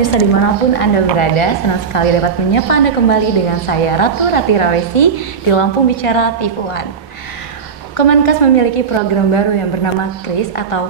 pemirsa dimanapun Anda berada, senang sekali dapat menyapa Anda kembali dengan saya Ratu Rati Rawesi di Lampung Bicara TV1. Kemenkes memiliki program baru yang bernama KRIS atau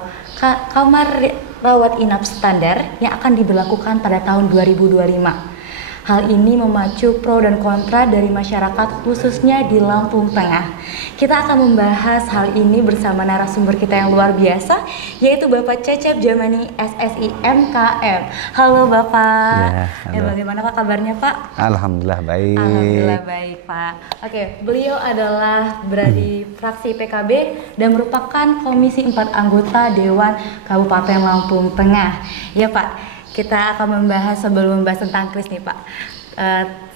Kamar Rawat Inap Standar yang akan diberlakukan pada tahun 2025. Hal ini memacu pro dan kontra dari masyarakat khususnya di Lampung Tengah. Kita akan membahas hal ini bersama narasumber kita yang luar biasa, yaitu Bapak Cecep Jamani SSI MKM. Halo Bapak. Halo. Bagaimana Pak kabarnya Pak? Alhamdulillah baik. Alhamdulillah baik Pak. Oke, beliau adalah dari fraksi PKB dan merupakan Komisi 4 anggota Dewan Kabupaten Lampung Tengah. Ya Pak. Kita akan sebelum membahas tentang KRIS nih Pak.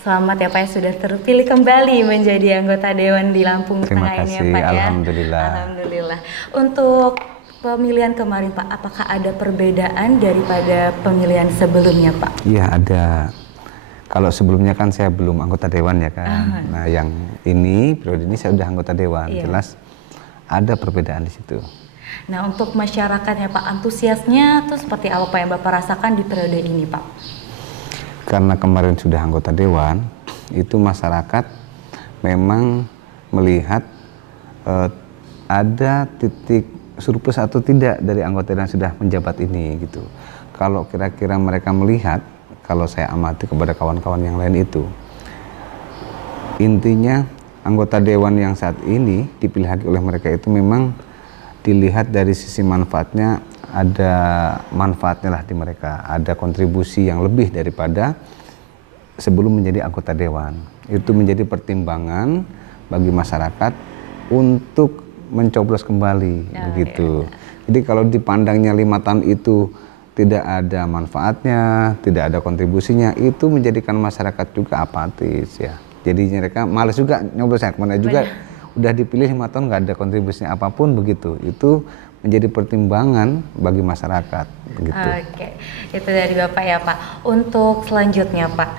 Selamat ya Pak ya, sudah terpilih kembali menjadi anggota Dewan di Lampung Tengah ini ya Pak ya. Alhamdulillah. Alhamdulillah. Untuk pemilihan kemarin Pak, apakah ada perbedaan daripada pemilihan sebelumnya Pak? Iya ada. Kalau sebelumnya kan saya belum anggota Dewan ya kan. Nah yang ini, periode ini saya sudah anggota Dewan. Iya. Jelas ada perbedaan di situ. Nah untuk masyarakatnya Pak, antusiasnya tuh seperti apa Pak yang Bapak rasakan di periode ini Pak? Karena kemarin sudah anggota Dewan, itu masyarakat memang melihat ada titik surplus atau tidak dari anggota yang sudah menjabat ini gitu. Kalau kira-kira mereka melihat, kalau saya amati kepada kawan-kawan yang lain itu, intinya anggota Dewan yang saat ini dipilih oleh mereka itu memang dilihat dari sisi manfaatnya, ada manfaatnya lah di mereka, ada kontribusi yang lebih daripada sebelum menjadi anggota Dewan. Itu menjadi pertimbangan bagi masyarakat untuk mencoblos kembali, begitu. Jadi kalau dipandangnya 5 tahun itu tidak ada manfaatnya, tidak ada kontribusinya, itu menjadikan masyarakat juga apatis ya. Jadi mereka malas juga nyoblos, kemana juga udah dipilih 5 tahun nggak ada kontribusinya apapun, begitu. Itu menjadi pertimbangan bagi masyarakat, begitu. Oke, itu dari Bapak ya Pak. Untuk selanjutnya Pak,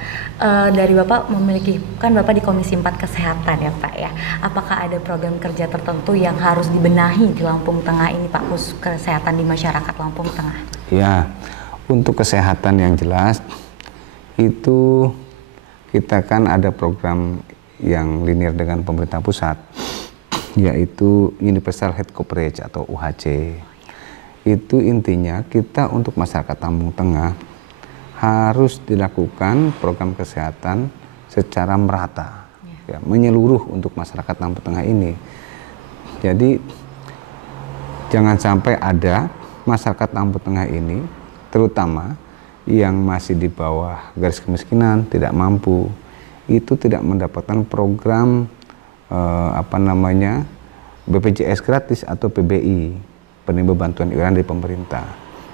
dari Bapak memiliki, kan Bapak di Komisi 4 Kesehatan ya Pak ya. Apakah ada program kerja tertentu yang harus dibenahi di Lampung Tengah ini Pak, khusus kesehatan di masyarakat Lampung Tengah? Ya, untuk kesehatan yang jelas itu kita kan ada program yang linear dengan pemerintah pusat, yaitu Universal Health Coverage atau UHC. Itu intinya kita untuk masyarakat Lampung Tengah harus dilakukan program kesehatan secara merata, ya, menyeluruh untuk masyarakat Lampung Tengah ini. Jadi jangan sampai ada masyarakat Lampung Tengah ini, terutama yang masih di bawah garis kemiskinan, tidak mampu, itu tidak mendapatkan program BPJS gratis atau PBI, penerima bantuan iuran dari pemerintah.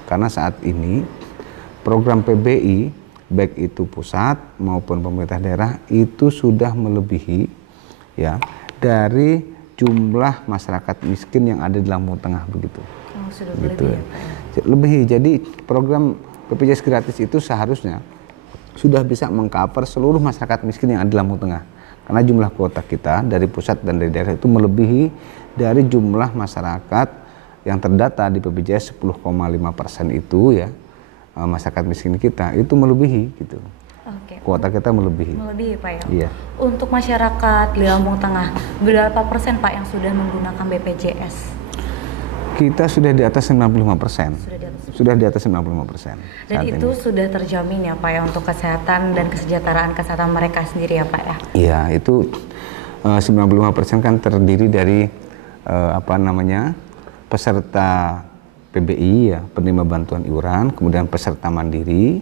Karena saat ini program PBI baik itu pusat maupun pemerintah daerah itu sudah melebihi ya dari jumlah masyarakat miskin yang ada di Lampung Tengah, begitu. Oh, sudah gitu. lebih ya, Lebih. Jadi program BPJS gratis itu seharusnya sudah bisa mengcover seluruh masyarakat miskin yang ada di Lampung Tengah. Karena jumlah kuota kita dari pusat dan dari daerah itu melebihi dari jumlah masyarakat yang terdata di BPJS 10,5% itu ya, masyarakat miskin kita itu melebihi gitu. Oke. Kuota kita melebihi. Melebihi Pak ya? Iya. Untuk masyarakat di Lampung Tengah, berapa persen Pak yang sudah menggunakan BPJS? Kita sudah di atas 95%. Sudah di atas 95%. Dan itu ini sudah terjamin ya Pak ya untuk kesehatan dan kesejahteraan kesehatan mereka sendiri ya Pak ya? Iya, itu 95% kan terdiri dari peserta PBI ya, penerima bantuan iuran, kemudian peserta mandiri,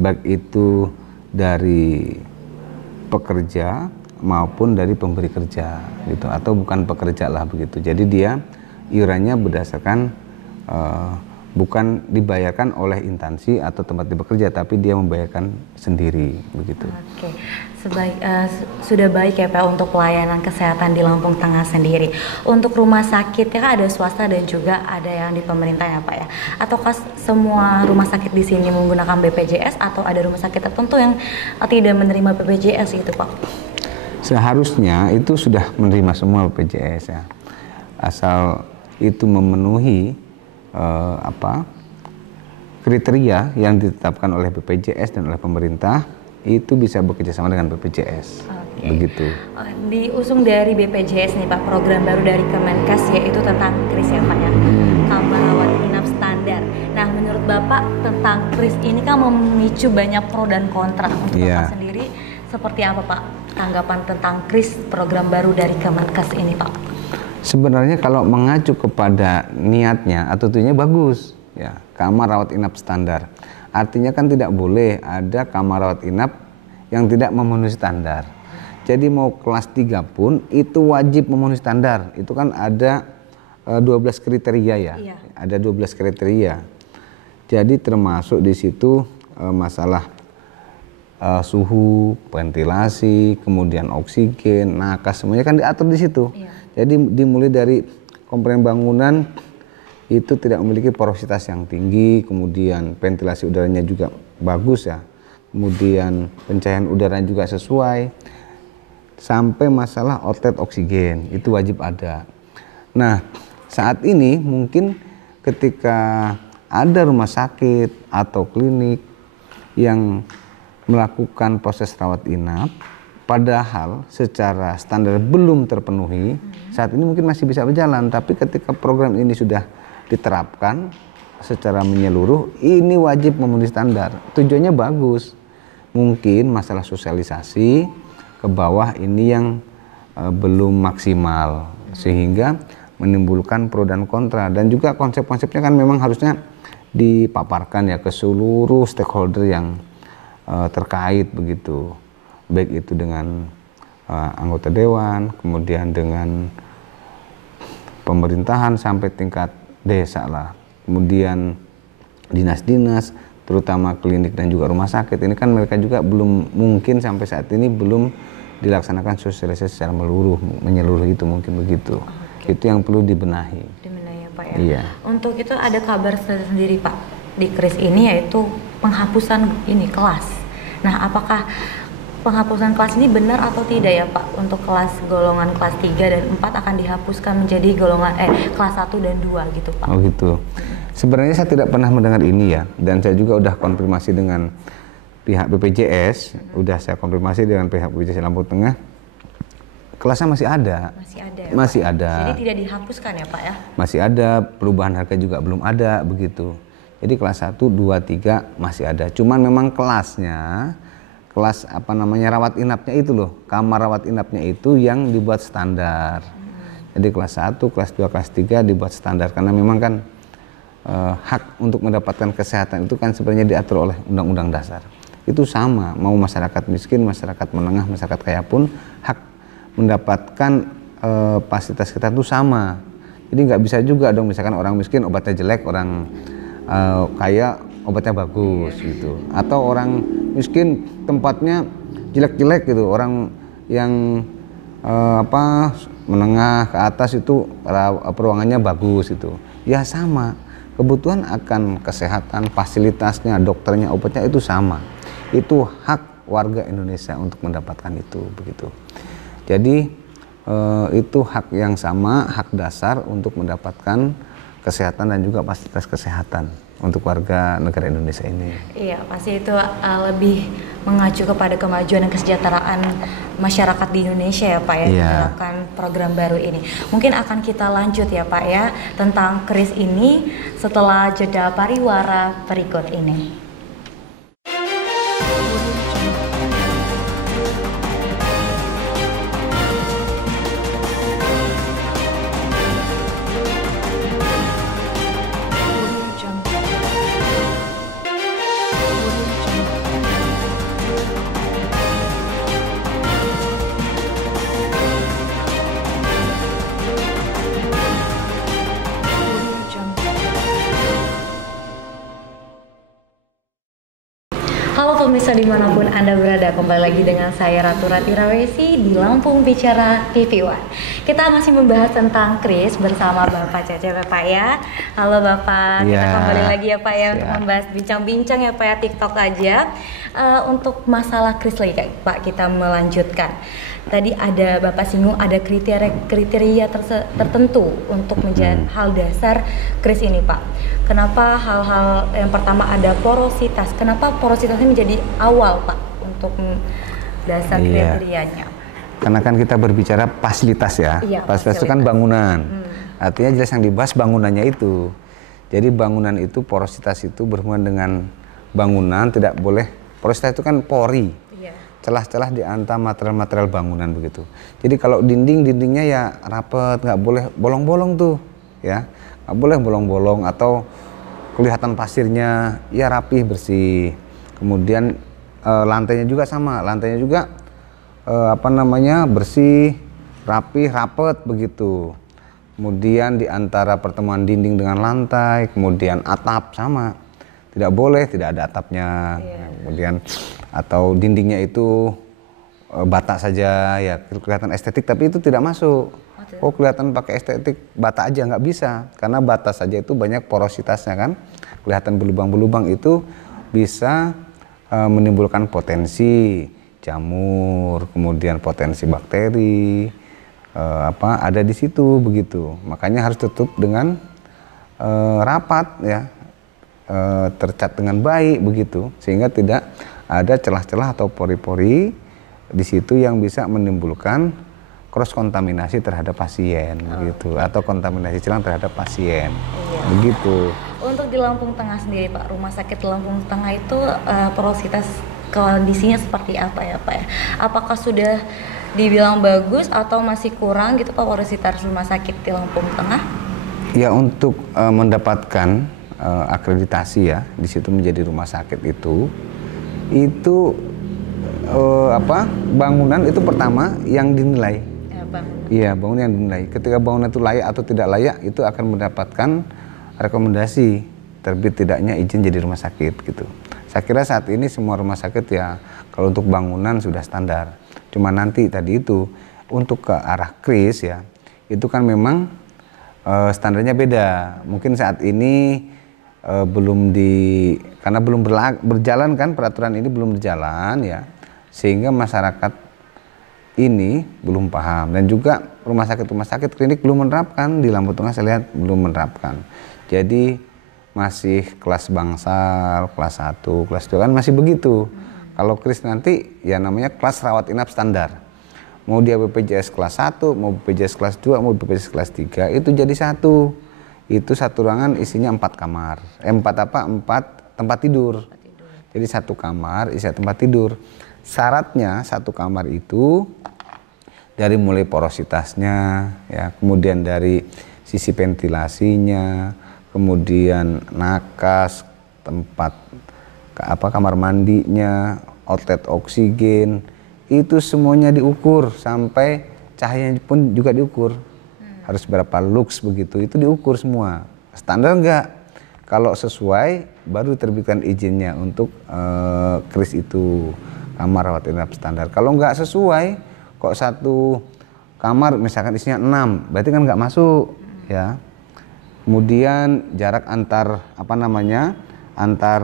baik itu dari pekerja maupun dari pemberi kerja gitu, atau bukan pekerja lah begitu. Jadi dia iurannya berdasarkan bukan dibayarkan oleh instansi atau tempat dia bekerja, tapi dia membayarkan sendiri begitu. Oke, sudah baik ya Pak untuk pelayanan kesehatan di Lampung Tengah sendiri. Untuk rumah sakit ya kan ada swasta dan juga ada yang di pemerintah ya Pak ya. Ataukah semua rumah sakit di sini menggunakan BPJS atau ada rumah sakit tertentu yang tidak menerima BPJS itu Pak? Seharusnya itu sudah menerima semua BPJS ya, asal itu memenuhi kriteria yang ditetapkan oleh BPJS dan oleh pemerintah itu bisa bekerja sama dengan BPJS. Begitu. Diusung dari BPJS nih Pak, program baru dari Kemenkes yaitu tentang KRIS ya Pak ya, kamar rawat inap standar. Nah menurut Bapak tentang KRIS ini kan memicu banyak pro dan kontra. Untuk Bapak sendiri seperti apa Pak tanggapan tentang KRIS program baru dari Kemenkes ini Pak? Sebenarnya kalau mengacu kepada niatnya atau tujuannya bagus ya, kamar rawat inap standar. Artinya kan tidak boleh ada kamar rawat inap yang tidak memenuhi standar. Jadi mau kelas 3 pun itu wajib memenuhi standar. Itu kan ada 12 kriteria ya. Iya. Ada 12 kriteria. Jadi termasuk di situ masalah suhu, ventilasi, kemudian oksigen, nakas, semuanya kan diatur di situ. Iya. Jadi dimulai dari komponen bangunan itu tidak memiliki porositas yang tinggi, kemudian ventilasi udaranya juga bagus ya, kemudian pencahayaan udara juga sesuai, sampai masalah outlet oksigen itu wajib ada. Nah saat ini mungkin ketika ada rumah sakit atau klinik yang melakukan proses rawat inap, padahal secara standar belum terpenuhi, saat ini mungkin masih bisa berjalan, tapi ketika program ini sudah diterapkan secara menyeluruh, ini wajib memenuhi standar. Tujuannya bagus, mungkin masalah sosialisasi ke bawah ini yang belum maksimal, sehingga menimbulkan pro dan kontra. Dan juga konsep-konsepnya kan memang harusnya dipaparkan ya ke seluruh stakeholder yang terkait begitu, baik itu dengan anggota dewan, kemudian dengan pemerintahan sampai tingkat desa lah, kemudian dinas-dinas, terutama klinik dan juga rumah sakit. Ini kan mereka juga belum, mungkin sampai saat ini belum dilaksanakan sosialisasi secara menyeluruh itu, mungkin begitu. Itu yang perlu dibenahi. Dibenahi ya Pak ya. Iya. Untuk itu ada kabar sendiri Pak di KRIS ini, yaitu penghapusan ini kelas. Nah apakah penghapusan kelas ini benar atau tidak ya Pak, untuk kelas golongan kelas 3 dan 4 akan dihapuskan menjadi golongan kelas 1 dan 2 gitu Pak? Oh gitu. Sebenarnya saya tidak pernah mendengar ini ya, dan saya juga udah konfirmasi dengan pihak BPJS, udah saya konfirmasi dengan pihak BPJS Lampung Tengah, kelasnya masih ada. Masih ada ya, masih Pak? Ada. Jadi tidak dihapuskan ya Pak ya? Masih ada, perubahan harga juga belum ada begitu. Jadi kelas 1, 2, 3 masih ada. Cuman memang kelasnya, kelas apa namanya rawat inapnya itu loh, kamar rawat inapnya itu yang dibuat standar. Jadi kelas 1, kelas 2, kelas 3 dibuat standar, karena memang kan hak untuk mendapatkan kesehatan itu kan sebenarnya diatur oleh Undang-Undang Dasar. Itu sama, mau masyarakat miskin, masyarakat menengah, masyarakat kaya pun hak mendapatkan fasilitas kesehatan itu sama. Jadi nggak bisa juga dong, misalkan orang miskin obatnya jelek, orang kaya obatnya bagus gitu, atau orang miskin tempatnya jelek-jelek gitu, orang yang menengah ke atas itu peruangannya bagus itu, ya sama, kebutuhan akan kesehatan, fasilitasnya, dokternya, obatnya itu sama, itu hak warga Indonesia untuk mendapatkan itu begitu. Jadi itu hak yang sama, hak dasar untuk mendapatkan kesehatan dan juga fasilitas kesehatan untuk warga negara Indonesia ini. Iya, pasti itu lebih mengacu kepada kemajuan dan kesejahteraan masyarakat di Indonesia ya Pak ya, menerapkan program baru ini. Mungkin akan kita lanjut ya Pak ya tentang KRIS ini setelah jeda pariwara berikut ini. Pemirsa dimanapun Anda berada, kembali lagi dengan saya Ratu Rathirawesi di Lampung Bicara TV One. Kita masih membahas tentang KRIS bersama Bapak Cecep ya Pak ya. Halo Bapak, kita kembali lagi ya Pak ya untuk membahas bincang-bincang ya Pak ya, TikTok aja. Untuk masalah kris lagi Pak, kita melanjutkan. Tadi ada Bapak singgung ada kriteria tertentu untuk menjadi hal dasar kris ini Pak. Kenapa hal-hal yang pertama ada porositas? Kenapa porositasnya menjadi awal Pak untuk dasar kriterianya? Karena kan kita berbicara fasilitas ya. Fasilitas itu kan bangunan. Artinya jelas yang dibahas bangunannya itu. Jadi bangunan itu, porositas itu berhubungan dengan bangunan, tidak boleh. Porositas itu kan pori, celah-celah di antara material-material bangunan begitu. Jadi kalau dindingnya ya rapet, nggak boleh bolong-bolong tuh, ya, nggak boleh bolong-bolong atau kelihatan pasirnya ya rapih bersih. Kemudian lantainya juga sama, lantainya juga bersih, rapih, rapet begitu. Kemudian di antara pertemuan dinding dengan lantai, kemudian atap sama, tidak boleh tidak ada atapnya. Kemudian atau dindingnya itu bata saja, ya kelihatan estetik tapi itu tidak masuk. Oh kelihatan pakai estetik bata aja nggak bisa, karena bata saja itu banyak porositasnya kan, kelihatan berlubang-berlubang itu bisa menimbulkan potensi jamur, kemudian potensi bakteri. Ada di situ begitu, makanya harus tutup dengan rapat ya, tercat dengan baik begitu, sehingga tidak ada celah-celah atau pori-pori di situ yang bisa menimbulkan cross kontaminasi terhadap pasien begitu, atau kontaminasi silang terhadap pasien begitu. Untuk di Lampung Tengah sendiri Pak, Rumah Sakit Lampung Tengah itu porositas kondisinya seperti apa ya Pak ya? Apakah sudah dibilang bagus atau masih kurang gitu Pak porositas rumah sakit di Lampung Tengah? Ya untuk mendapatkan akreditasi ya di situ menjadi rumah sakit itu bangunan itu pertama yang dinilai. Iya bangunan yang dinilai. Ketika bangunan itu layak atau tidak layak itu akan mendapatkan rekomendasi terbit tidaknya izin jadi rumah sakit gitu. Saya kira saat ini semua rumah sakit ya kalau untuk bangunan sudah standar. Cuma nanti tadi itu untuk ke arah kris ya itu kan memang standarnya beda. Mungkin saat ini karena belum berjalan kan, peraturan ini belum berjalan ya, sehingga masyarakat ini belum paham, dan juga rumah sakit klinik belum menerapkan. Di Lampung Tengah saya lihat belum menerapkan. Jadi masih kelas bangsal, kelas 1, kelas 2 kan masih begitu. Kalau kris nanti ya namanya kelas rawat inap standar. Mau dia BPJS kelas 1, mau BPJS kelas 2, mau BPJS kelas 3 itu jadi satu. Itu satu ruangan isinya 4 kamar. 4 tempat tidur. Jadi satu kamar isi tempat tidur. Syaratnya satu kamar itu dari mulai porositasnya ya, kemudian dari sisi ventilasinya, kemudian nakas, tempat kamar mandinya, outlet oksigen, itu semuanya diukur, sampai cahayanya pun juga diukur. Harus berapa lux begitu, itu diukur semua. Standar enggak? Kalau sesuai baru diterbitkan izinnya untuk kris itu, kamar rawat inap standar. Kalau enggak sesuai, kok satu kamar misalkan isinya 6, berarti kan enggak masuk ya. Kemudian jarak antar antar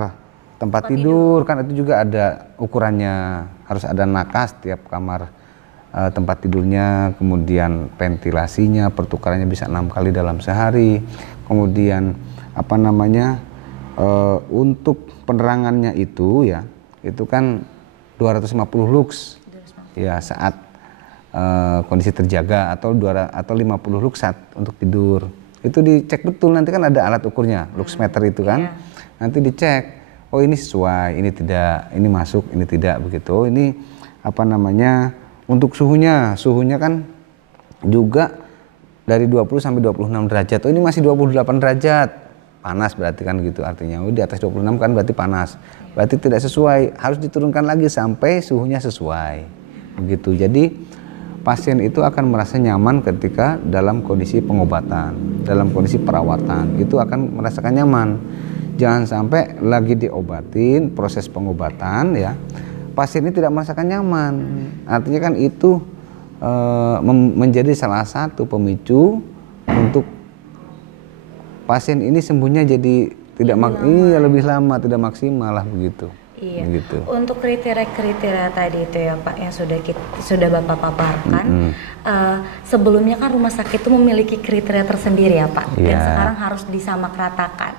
tempat tidur kan itu juga ada ukurannya, harus ada nakas tiap kamar tempat tidurnya, kemudian ventilasinya, pertukarannya bisa 6 kali dalam sehari, kemudian untuk penerangannya itu ya, itu kan 250 lux ya saat kondisi terjaga, atau 50 lux saat untuk tidur. Itu dicek betul, nanti kan ada alat ukurnya, lux meter itu kan, nanti dicek. Oh ini sesuai, ini tidak, ini masuk, ini tidak begitu. Oh ini untuk suhunya kan juga dari 20 sampai 26 derajat. Oh ini masih 28 derajat, panas berarti kan gitu artinya. Oh di atas 26 kan berarti panas, berarti tidak sesuai, harus diturunkan lagi sampai suhunya sesuai begitu. Jadi pasien itu akan merasa nyaman ketika dalam kondisi pengobatan, dalam kondisi perawatan, itu akan merasakan nyaman. Jangan sampai lagi diobatin, proses pengobatan ya, pasien ini tidak merasakan nyaman. Artinya kan itu menjadi salah satu pemicu untuk pasien ini sembuhnya jadi lebih lama, tidak maksimal lah begitu. Iya. Gitu. Untuk kriteria-kriteria tadi itu ya Pak yang sudah Bapak paparkan, sebelumnya kan rumah sakit itu memiliki kriteria tersendiri ya Pak, dan sekarang harus disamakratakan.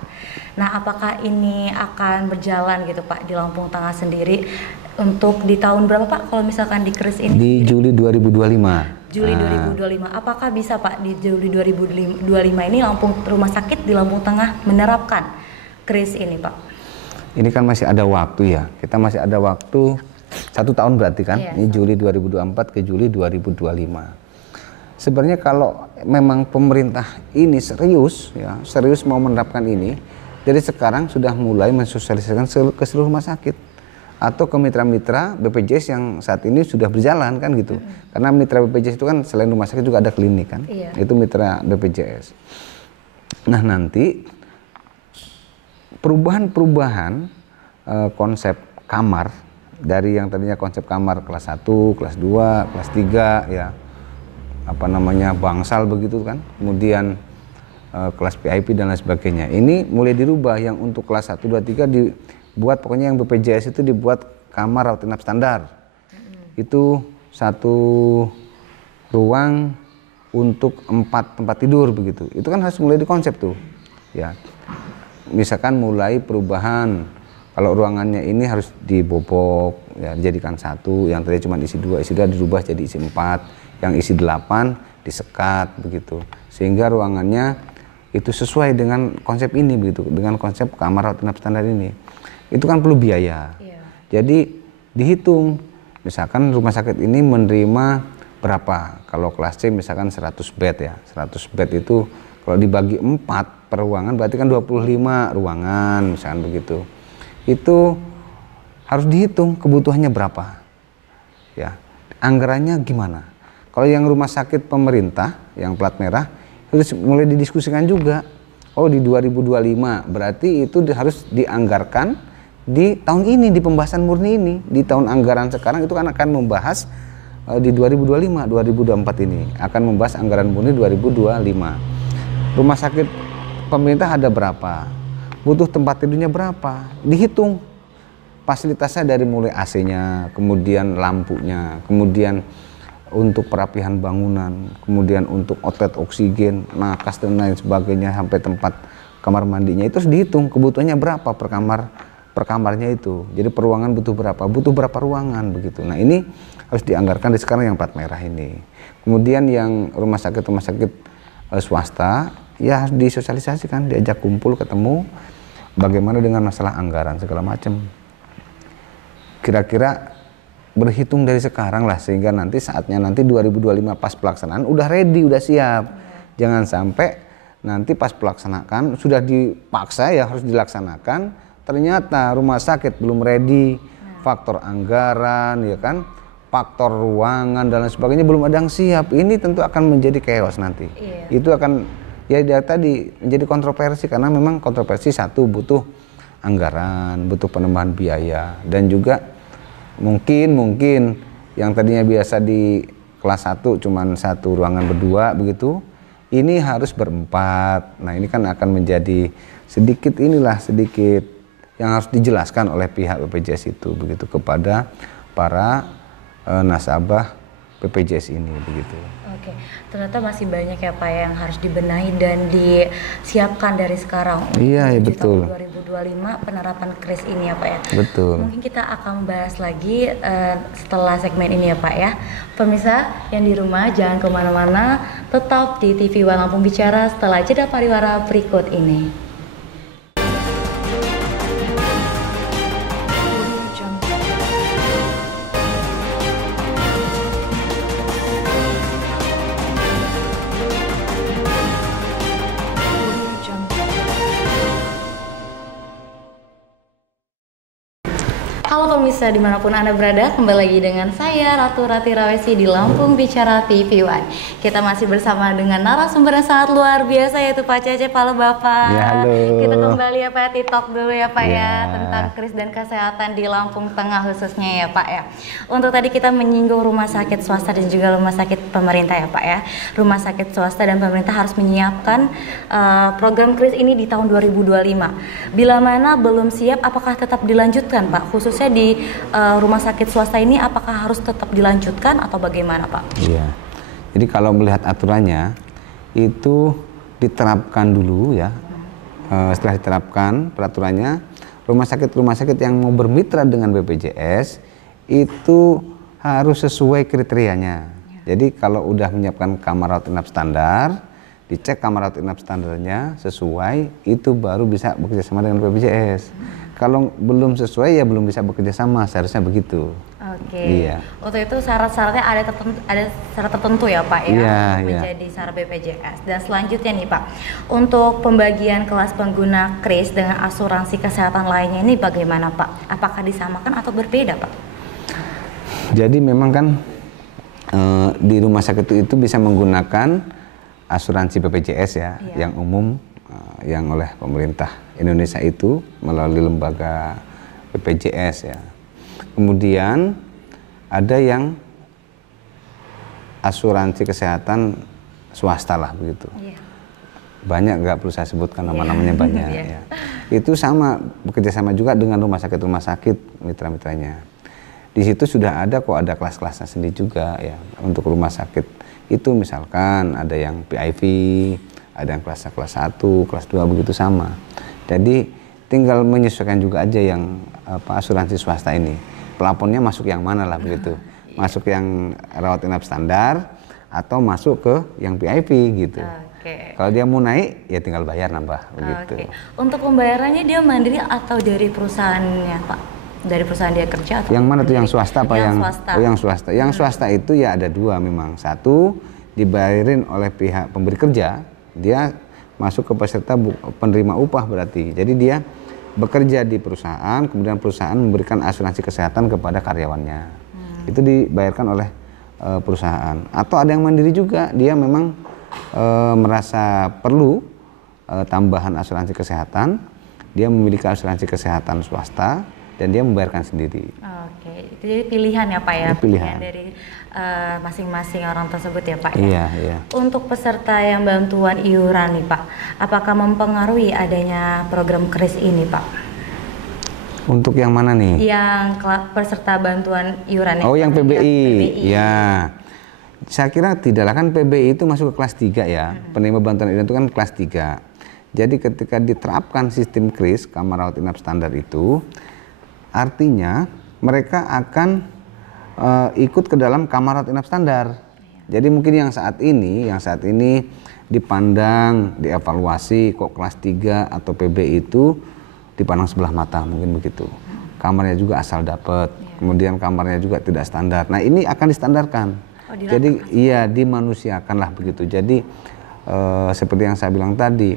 Nah, apakah ini akan berjalan gitu Pak di Lampung Tengah sendiri untuk di tahun berapa Pak kalau misalkan di KRIS ini? Di Juli 2025. Juli 2025. Apakah bisa Pak di Juli 2025 ini rumah sakit di Lampung Tengah menerapkan KRIS ini Pak? Ini kan masih ada waktu ya. Kita masih ada waktu 1 tahun berarti kan? Iya, ini Juli 2024 ke Juli 2025. Sebenarnya kalau memang pemerintah ini serius mau menerapkan ini, dari sekarang sudah mulai mensosialisasikan ke seluruh rumah sakit atau ke mitra-mitra BPJS yang saat ini sudah berjalan kan gitu. Karena mitra BPJS itu kan selain rumah sakit juga ada klinik kan. Itu mitra BPJS. Nah, nanti perubahan konsep kamar dari yang tadinya konsep kamar kelas 1, kelas 2, kelas 3 ya. Bangsal begitu kan. Kemudian kelas VIP dan lain sebagainya. Ini mulai dirubah, yang untuk kelas 1, 2, 3 dibuat, pokoknya yang BPJS itu dibuat kamar rawat inap standar. Itu 1 ruang untuk 4 tempat tidur begitu. Itu kan harus mulai dikonsep tuh. Ya. Misalkan mulai perubahan, kalau ruangannya ini harus dibobok ya, dijadikan 1, yang tadi cuma isi 2 dirubah jadi isi 4, yang isi 8 disekat begitu. Sehingga ruangannya itu sesuai dengan konsep ini begitu, dengan konsep kamar rawat inap standar ini. Itu kan perlu biaya. Jadi dihitung, misalkan rumah sakit ini menerima berapa, kalau kelas C misalkan 100 bed ya, 100 bed itu kalau dibagi 4 per ruangan berarti kan 25 ruangan misalkan begitu. Itu harus dihitung kebutuhannya berapa ya, anggarannya gimana. Kalau yang rumah sakit pemerintah yang plat merah itu mulai didiskusikan juga. Oh, di 2025 berarti itu harus dianggarkan di tahun ini, di pembahasan murni ini, di tahun anggaran sekarang itu kan akan membahas di 2025, 2024 ini akan membahas anggaran murni 2025. Rumah sakit pemerintah ada berapa, butuh tempat tidurnya berapa, dihitung fasilitasnya dari mulai AC-nya, kemudian lampunya, kemudian untuk perapihan bangunan, kemudian untuk outlet oksigen, nakas dan lain sebagainya, sampai tempat kamar mandinya itu harus dihitung kebutuhannya berapa per kamarnya itu. Jadi per ruangan butuh berapa ruangan begitu. Nah, ini harus dianggarkan di sekarang yang plat merah ini. Kemudian yang rumah sakit swasta ya harus disosialisasikan, diajak kumpul ketemu bagaimana dengan masalah anggaran segala macam. Kira-kira berhitung dari sekarang lah, sehingga nanti saatnya nanti 2025 pas pelaksanaan udah ready, udah siap. Jangan sampai nanti pas pelaksanaan sudah dipaksa ya harus dilaksanakan, ternyata rumah sakit belum ready, faktor anggaran ya kan, faktor ruangan dan lain sebagainya belum ada yang siap. Ini tentu akan menjadi chaos nanti. Itu akan ya tadi menjadi kontroversi, karena memang kontroversi satu butuh anggaran, butuh penambahan biaya, dan juga mungkin yang tadinya biasa di kelas 1 cuman 1 ruangan berdua begitu, ini harus berempat. Nah, ini kan akan menjadi sedikit yang harus dijelaskan oleh pihak BPJS itu begitu kepada para nasabah BPJS ini begitu. Oke, ternyata masih banyak ya Pak yang harus dibenahi dan disiapkan dari sekarang. Iya, betul. Tahun 2025 penerapan KRIS ini ya Pak ya. Betul. Mungkin kita akan bahas lagi setelah segmen ini ya Pak ya. Pemirsa yang di rumah jangan kemana-mana, tetap di TV One Lampung Bicara setelah jeda pariwara berikut ini. Halo pemirsa dimanapun Anda berada, kembali lagi dengan saya Ratu Ratirawesi di Lampung Bicara TV One. Kita masih bersama dengan narasumber yang sangat luar biasa, yaitu Pak Cecep. Halo Bapak. Ya, halo. Kita kembali ya Pak, TikTok dulu ya Pak ya, Ya. tentang kris dan kesehatan di Lampung Tengah khususnya ya Pak ya. Untuk tadi kita menyinggung rumah sakit swasta dan juga rumah sakit pemerintah ya Pak ya. Rumah sakit swasta dan pemerintah harus menyiapkan program kris ini di tahun 2025. Bila mana belum siap, apakah tetap dilanjutkan Pak? Khususnya di rumah sakit swasta ini, apakah harus tetap dilanjutkan atau bagaimana Pak? Iya. Jadi kalau melihat aturannya itu diterapkan dulu ya. Setelah diterapkan peraturannya, rumah sakit yang mau bermitra dengan BPJS itu harus sesuai kriterianya. Jadi kalau udah menyiapkan kamar rawat inap standar, dicek kamar rawat inap standarnya sesuai, itu baru bisa bekerja sama dengan BPJS. Kalau belum sesuai ya belum bisa bekerja sama, seharusnya begitu. Oke. Iya. Untuk itu syarat-syaratnya ada syarat tertentu ya Pak ya, Iya, untuk iya. menjadi syarat BPJS. Dan selanjutnya nih Pak, untuk pembagian kelas pengguna kris dengan asuransi kesehatan lainnya ini bagaimana Pak? Apakah disamakan atau berbeda Pak? Jadi memang kan di rumah sakit itu bisa menggunakan asuransi BPJS ya, Iya. yang umum yang oleh pemerintah Indonesia itu melalui lembaga BPJS ya. Kemudian ada yang asuransi kesehatan swasta lah begitu. Iya. Banyak, nggak perlu saya sebutkan nama-namanya banyak. Iya. Ya. Itu sama, bekerja sama juga dengan rumah sakit mitra-mitranya. Di situ sudah ada kok, ada kelas-kelasnya sendiri juga ya untuk rumah sakit itu, misalkan ada yang PIV, ada yang kelas 1, kelas 2 begitu sama. Jadi tinggal menyesuaikan juga aja yang asuransi swasta ini. Plafonnya masuk yang mana lah begitu. Masuk yang rawat inap standar atau masuk ke yang PIV gitu. Oke. Kalau dia mau naik ya tinggal bayar nambah begitu. Oke. Untuk pembayarannya dia mandiri atau dari perusahaannya Pak? Dari perusahaan dia kerja atau Yang mana tuh, mandiri? yang swasta apa yang swasta? Oh, yang swasta. Yang swasta itu ya ada dua memang. Satu dibayarin oleh pihak pemberi kerja, dia masuk ke peserta penerima upah berarti. Jadi dia bekerja di perusahaan, kemudian perusahaan memberikan asuransi kesehatan kepada karyawannya. Itu dibayarkan oleh perusahaan. Atau ada yang mandiri juga, dia memang merasa perlu tambahan asuransi kesehatan, dia memiliki asuransi kesehatan swasta dan dia membayarkan sendiri. Oke, itu jadi pilihan ya Pak ya, Itu pilihan. dari masing-masing orang tersebut ya Pak ya. Iya, iya. Untuk peserta yang bantuan iuran nih Pak, apakah mempengaruhi adanya program kris ini Pak? Untuk yang mana nih? Yang peserta bantuan iuran Oh, yang PBI. PBI. Ya. Saya kira tidaklah, kan PBI itu masuk ke kelas 3 ya. Penerima bantuan iuran itu kan kelas 3. Jadi ketika diterapkan sistem kris, kamar rawat inap standar itu, artinya mereka akan ikut ke dalam kamar rawat inap standar. Jadi mungkin yang saat ini dipandang, dievaluasi kok kelas 3 atau PBI itu dipandang sebelah mata, mungkin begitu. Kamarnya juga asal dapat, kemudian kamarnya juga tidak standar. Nah, ini akan distandarkan. Jadi iya, dimanusiakan lah begitu. Jadi seperti yang saya bilang tadi,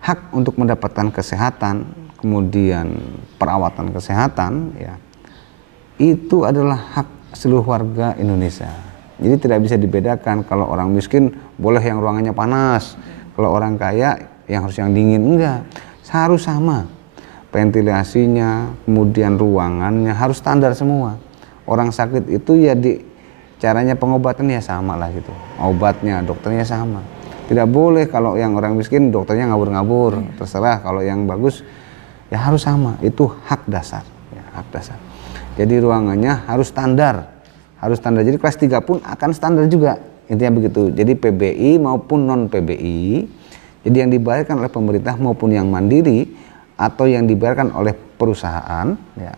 hak untuk mendapatkan kesehatan, kemudian perawatan kesehatan ya, itu adalah hak seluruh warga Indonesia. Jadi tidak bisa dibedakan, kalau orang miskin boleh yang ruangannya panas, kalau orang kaya yang harus yang dingin, enggak. Harus sama. Ventilasinya, kemudian ruangannya harus standar semua. Orang sakit itu ya caranya pengobatan ya sama lah gitu. Obatnya, dokternya sama. Tidak boleh kalau yang orang miskin dokternya ngabur-ngabur, terserah. Kalau yang bagus ya harus sama. Itu hak dasar, ya, hak dasar. Jadi ruangannya harus standar, Jadi kelas 3 pun akan standar juga, intinya begitu. Jadi PBI maupun non PBI, jadi yang dibayarkan oleh pemerintah maupun yang mandiri atau yang dibayarkan oleh perusahaan, ya,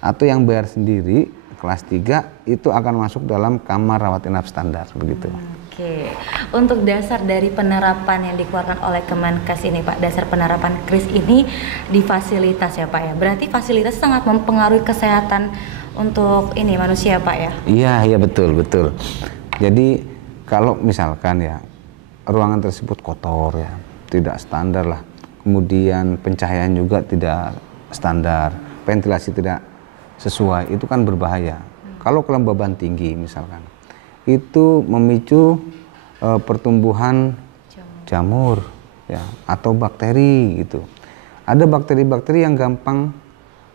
atau yang bayar sendiri kelas 3 itu akan masuk dalam kamar rawat inap standar begitu. Oke, untuk dasar dari penerapan yang dikeluarkan oleh Kemenkes ini Pak, dasar penerapan kris ini di fasilitas ya Pak ya. Berarti fasilitas sangat mempengaruhi kesehatan untuk ini manusia Pak ya. Iya betul. Jadi kalau misalkan ya ruangan tersebut kotor ya, tidak standar lah. Kemudian pencahayaan juga tidak standar, ventilasi tidak sesuai itu kan berbahaya. Kalau kelembaban tinggi misalkan, itu memicu pertumbuhan jamur ya, atau bakteri gitu. Ada bakteri-bakteri yang gampang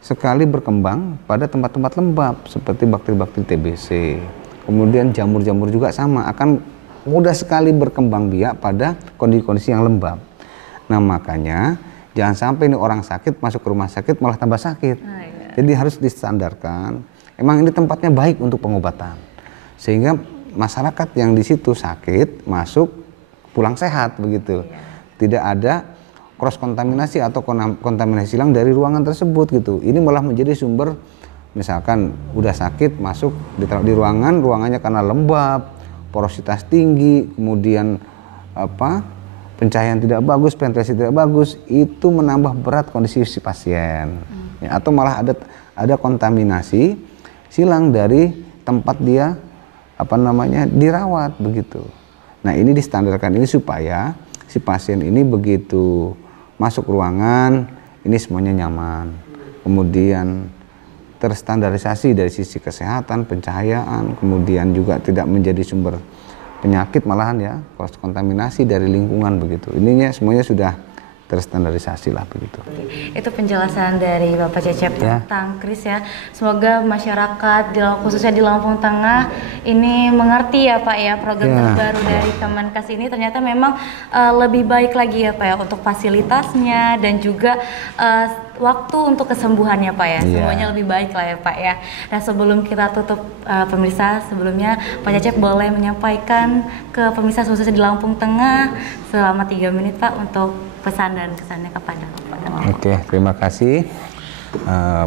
sekali berkembang pada tempat-tempat lembab seperti bakteri-bakteri TBC. Kemudian jamur-jamur juga sama, akan mudah sekali berkembang biak pada kondisi-kondisi yang lembab. Nah makanya jangan sampai ini orang sakit masuk ke rumah sakit malah tambah sakit. Jadi harus distandarkan. Emang ini tempatnya baik untuk pengobatan, sehingga masyarakat yang di situ sakit masuk pulang sehat begitu. Tidak ada cross kontaminasi atau kontaminasi silang dari ruangan tersebut gitu. Ini malah menjadi sumber, misalkan udah sakit masuk ditaruh di ruangannya karena lembab, porositas tinggi, kemudian pencahayaan tidak bagus, ventilasi tidak bagus, itu menambah berat kondisi si pasien. Ya, atau malah ada kontaminasi silang dari tempat dia dirawat begitu. Nah ini distandarkan ini supaya si pasien ini begitu masuk ruangan ini semuanya nyaman, kemudian terstandarisasi dari sisi kesehatan, pencahayaan, kemudian juga tidak menjadi sumber penyakit malahan ya, cross kontaminasi dari lingkungan begitu. Ininya semuanya sudah terstandarisasi lah begitu. Itu penjelasan dari Bapak Cecep tentang kris ya. Semoga masyarakat khususnya di Lampung Tengah ini mengerti ya Pak ya, program terbaru dari Kemenkes ini ternyata memang lebih baik lagi ya Pak ya untuk fasilitasnya dan juga waktu untuk kesembuhannya Pak ya. Semuanya lebih baik lah ya Pak ya. Dan sebelum kita tutup pemirsa, sebelumnya Pak Cecep boleh menyampaikan ke pemirsa khususnya di Lampung Tengah selama 3 menit Pak untuk pesan dan kesannya kepada Oke, terima kasih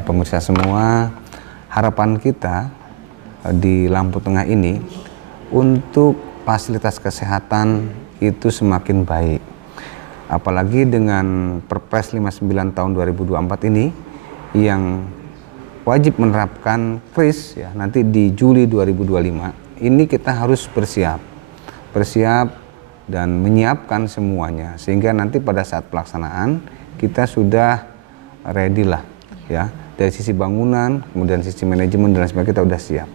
pemirsa semua. Harapan kita di Lampung Tengah ini untuk fasilitas kesehatan itu semakin baik. Apalagi dengan Perpres 59 tahun 2024 ini yang wajib menerapkan kris ya, nanti di Juli 2025. Ini kita harus bersiap dan menyiapkan semuanya sehingga nanti pada saat pelaksanaan kita sudah ready lah ya, dari sisi bangunan, kemudian sisi manajemen dan sebagainya kita sudah siap.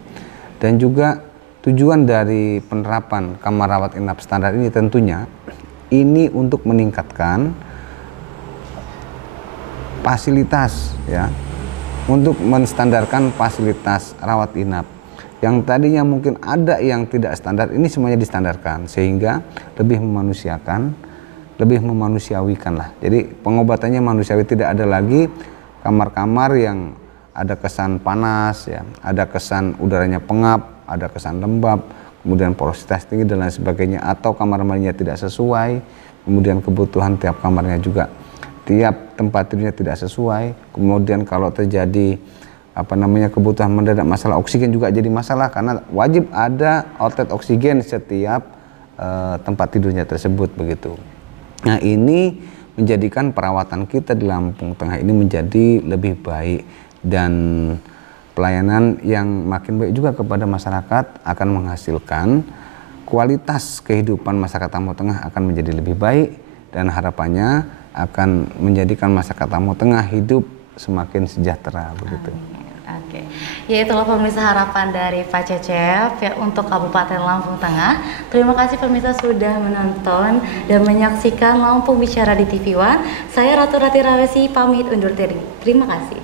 Dan juga tujuan dari penerapan kamar rawat inap standar ini tentunya ini untuk meningkatkan fasilitas ya, untuk menstandarkan fasilitas rawat inap. Yang tadinya mungkin ada yang tidak standar, ini semuanya distandarkan sehingga lebih memanusiakan, lebih memanusiawikan lah. Jadi pengobatannya manusiawi, tidak ada lagi kamar-kamar yang ada kesan panas ya, ada kesan udaranya pengap, ada kesan lembab, kemudian porositas tinggi dan lain sebagainya, atau kamar mandinya tidak sesuai, kemudian kebutuhan tiap kamarnya juga, tiap tempat tidurnya tidak sesuai, kemudian kalau terjadi kebutuhan mendadak masalah oksigen juga jadi masalah karena wajib ada outlet oksigen setiap tempat tidurnya tersebut begitu. Nah ini menjadikan perawatan kita di Lampung Tengah ini menjadi lebih baik dan pelayanan yang makin baik juga kepada masyarakat akan menghasilkan kualitas kehidupan masyarakat Lampung Tengah akan menjadi lebih baik dan harapannya akan menjadikan masyarakat Lampung Tengah hidup semakin sejahtera begitu. Oke, ya itulah pemirsa harapan dari Pak Cecep ya untuk Kabupaten Lampung Tengah. Terima kasih pemirsa sudah menonton dan menyaksikan Lampung Bicara di TV One. Saya Ratu Rati Rawesi pamit undur diri. Terima kasih.